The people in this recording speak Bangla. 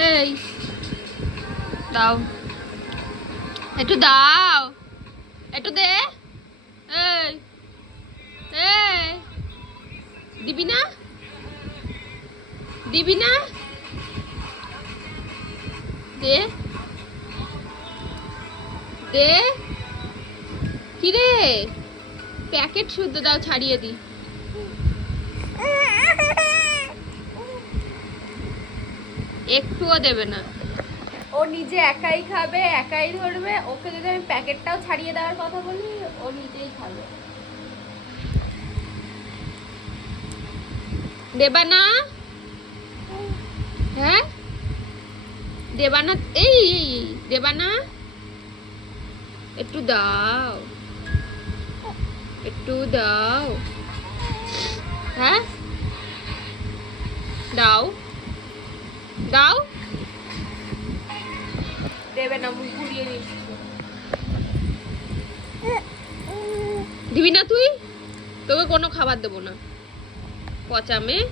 এই দাও, একটু দাও, একটু দে। এই এই দিবি না, দিবি না? দে দে। কি রে, প্যাকেট শুদ্ধ দাও, ছাড়িয়ে দি। একটুও দেবে না, ও নিজে একাই খাবে, একাই ধরবে। ওকে যদি আমি প্যাকেটটাও ছাড়িয়ে দেওয়ার কথা বলি, ও নিজেই খাবে। দেবা না? হ্যাঁ দেবা না? এই দেবা না? একটু দাও, একটু দাও। হ্যাঁ দাও, দাও। দেবে না, মুখ ঘুরিয়ে দিচ্ছি। দিবি না তুই? তোকে কোনো খাবার দেবো না, পচা মেয়ে।